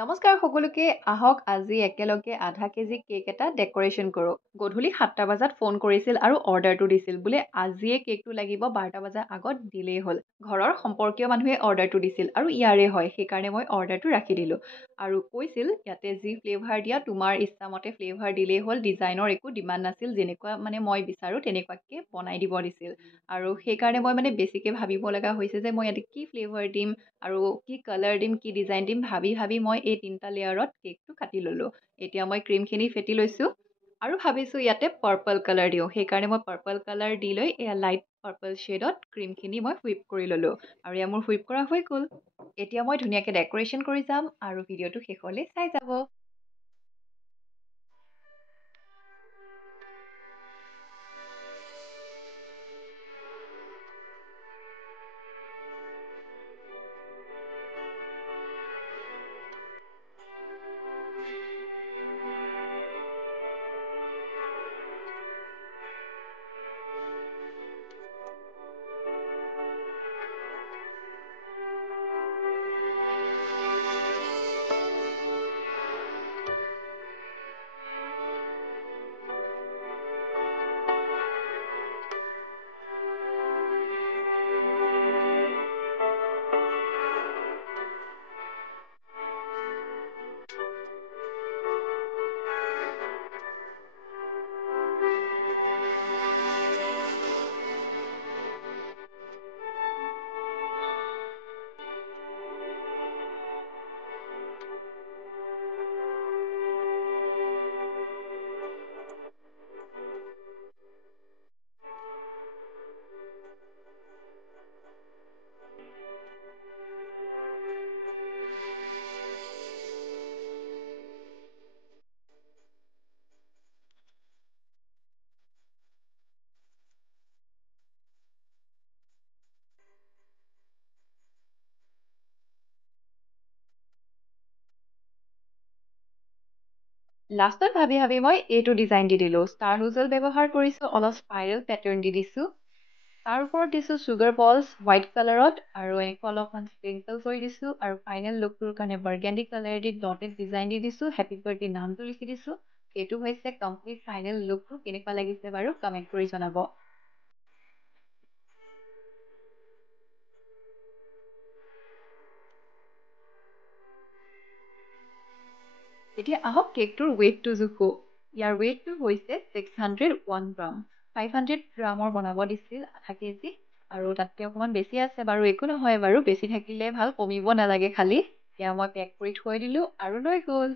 নমস্কাৰ সকলোকে আহক আজি একেলগে আধা কেজি কেক এটা ডেক'ৰেশ্যন কৰোঁ গধূলি 7টা বজাত ফোন কৰিছিল আৰু অৰ্ডাৰটো দিছিল বোলে আজিয়ে কেকটো লাগিব 12টা বজাৰ আগত দিলেই হ'ল ঘৰৰ সম্পৰ্কীয় মানুহে অৰ্ডাৰটো দিছিল আৰু ইয়াৰে হয় সেইকাৰণে মই অৰ্ডাৰটো ৰাখি দিলোঁ আৰু কৈছিল ইয়াতে যি ফ্লেভাৰ দিয়া তোমাৰ ইচ্ছামতে ফ্লেভাৰ দিলেই হ'ল ডিজাইনৰ একো ডিমাণ্ড নাছিল যেনেকুৱা মানে মই বিচাৰোঁ তেনেকুৱাকৈ বনাই দিব দিছিল আৰু সেইকাৰণে মই মানে বেছিকৈ ভাবিব লগা হৈছে যে মই ইয়াতে কি ফ্লেভাৰ দিম আৰু কি কালাৰ দিম কি ডিজাইন দিম ভাবি ভাবি মই এই 3টা লেয়াৰত কেকটো কাটি ল'লোঁ এতিয়া মই ক্ৰীমখিনি ফেটি লৈছোঁ আৰু ভাবিছোঁ ইয়াতে পাৰ্পল কালাৰ দিওঁ সেইকাৰণে মই পাৰ্পল কালাৰ দি লৈ এয়া লাইট পাৰ্পল শ্বেডত ক্ৰীমখিনি মই হুইপ কৰি ল'লোঁ আৰু এয়া মোৰ হুইপ কৰা হৈ গ'ল এতিয়া মই ধুনীয়াকৈ ডেক'ৰেশ্যন কৰি যাম আৰু ভিডিঅ'টো শেষলৈ চাই যাব লাষ্টত ভাবি ভাবি মই এইটো ডিজাইন দি দিলোঁ ষ্টাৰ হুজল ব্যৱহাৰ কৰিছোঁ অলপ স্পাইৰেল পেটাৰ্ণ দি দিছোঁ তাৰ ওপৰত দিছোঁ চুগাৰ বলছ হোৱাইট কালাৰত আৰু এনেকৈ অলপমান স্প্ৰিংকল কৰি দিছোঁ আৰু ফাইনেল লুকটোৰ কাৰণে বাৰ্গেণ্ডি কালাৰ দি ডটেড ডিজাইন দি দিছোঁ হেপী বাৰ্থডে নামটো লিখি দিছোঁ এইটো হৈছে কমপ্লিট ফাইনেল লুকটো কেনেকুৱা লাগিছে বাৰু কমেণ্ট কৰি জনাব এতিয়া আহক কেকটোৰ ৱেইটটো জোখোঁ ইয়াৰ ৱেইটটো হৈছে 601 গ্ৰাম 500 গ্ৰামৰ বনাব দিছিল আধা কেজি আৰু তাতকৈ অকণমান বেছি আছে বাৰু একো নহয় বাৰু বেছি থাকিলে ভাল কমিব নালাগে খালি এতিয়া মই পেক কৰি থৈ দিলোঁ আৰু লৈ গ'ল